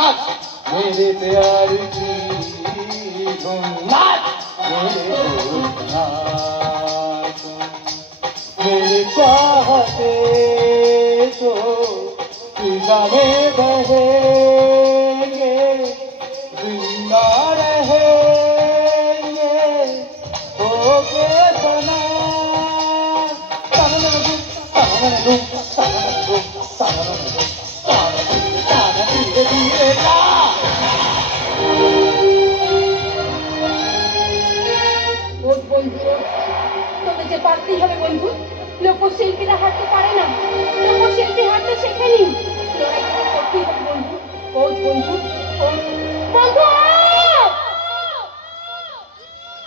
नाच मेरे प्यार की धुन नाच मेरे नाच मेरे चाहते तो फिजा में बहेंगे जिंदा रहेंगे होके बना তোকে যে পারতেই হবে বন্ধু। লোকশিল্পীরা হাঁটতে পারে না, লোকশিল্পী হাঁটতে শেখেনি, লড়াই করতেই হবে বন্ধু। বন্ধু বন্ধু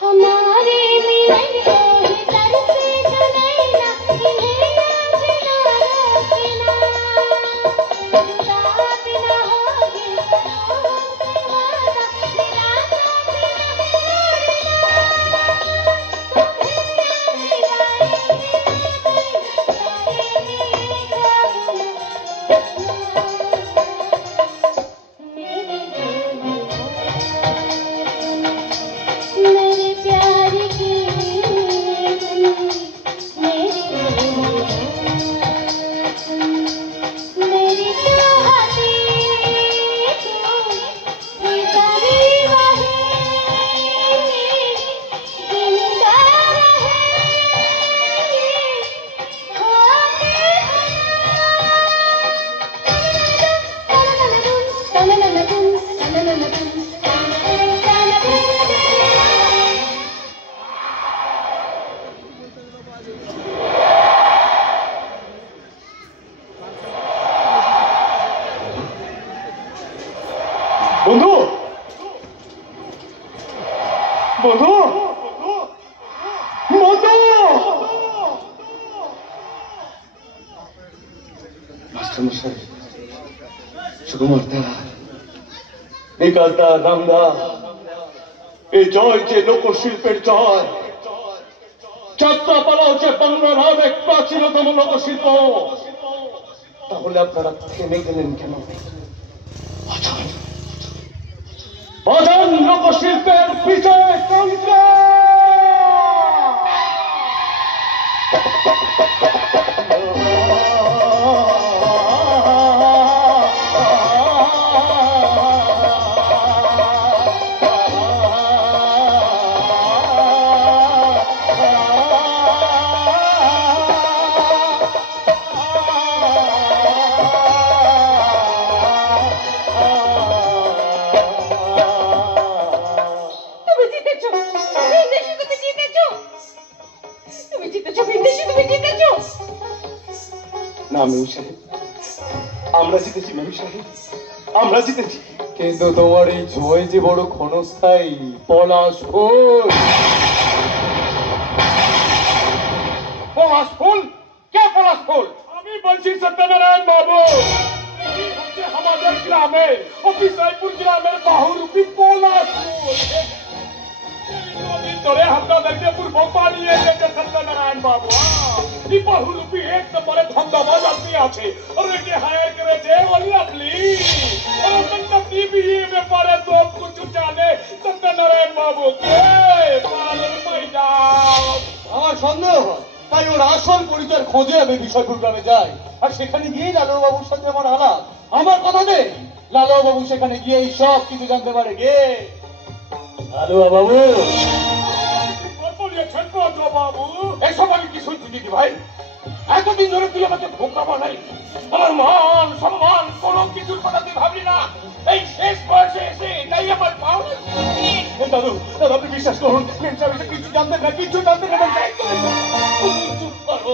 हमारे मिलन को ही तरसे जो नैना इन्हें ना रोकना जुदा बिना होगी सनम से वादा निराशा बिना मेरे प्यार की मेरी चाहती तो बेचारी रहेंगी जिंदा रहेंगी होके বন্ধু বন্ধু বন্ধু মাস্টারমশাই সুকুমার দা বিকাশ দা রামদা এই জয় যে লোকশিল্পের জয়, যাত্রাপালা হচ্ছে বাংলার আর এক প্রাচীনতম লোকশিল্প, তাহলে আপনারা থেমে গেলেন কেন? বাজান লোকশিল্পের বিজয় কণ্ঠে আমরা জিতেছি মেহু সাহেব, আমরা জিতেছি। কিন্তু তোমার এই জয় যে বড় ক্ষণস্থায়ী। পলাশ ফুল, পলাশ ফুল কে? পলাশ ফুল আমি বলছি সত্যনারায়ণ বাবু, হচ্ছে আমাদের গ্রামে অফিসাইপুর গ্রামের বাহুরূপী পলাশ ফুল। ধরে আপনাদেরকে পূর্ব বানিয়ে দিয়েছে সত্যনারায়ণ বাবু। এই বাহুরূপী এক নম্বরে ধন্দাবাজ আপনি আছে और ये हायर करे थे और लवली और संगति भी ये व्यापारे तो कुछ जाने सत्यनारायण बाबू के पालन मैदान। আমার সন্দেহ হয়, তাই ওর আসল পরিচয় খোঁজে আমি বিষয়পুর গ্রামে যাই, আর সেখানে গিয়ে লালু বাবুর সাথে আমার আলাপ। আমার কথা নেই, লালু বাবু সেখানে গিয়ে সব কিছু জানতে পারে। গে লালু বাবু বলিয়েছেন বাবু, এসব আমি কি শুনছি দিদি ভাই? এতদিন ধরে তুই আমাকে বোকা বানাই, আমার মান সম্মান কোনো কিছুর কথা তুই ভাবলি না। এই শেষ বয়সে এসে এটাই আমার পাওনা। দাদু দাদু আপনি বিশ্বাস করুন, কিছু জানতে না, কিছু জানতে না। তুমি চুপ করো,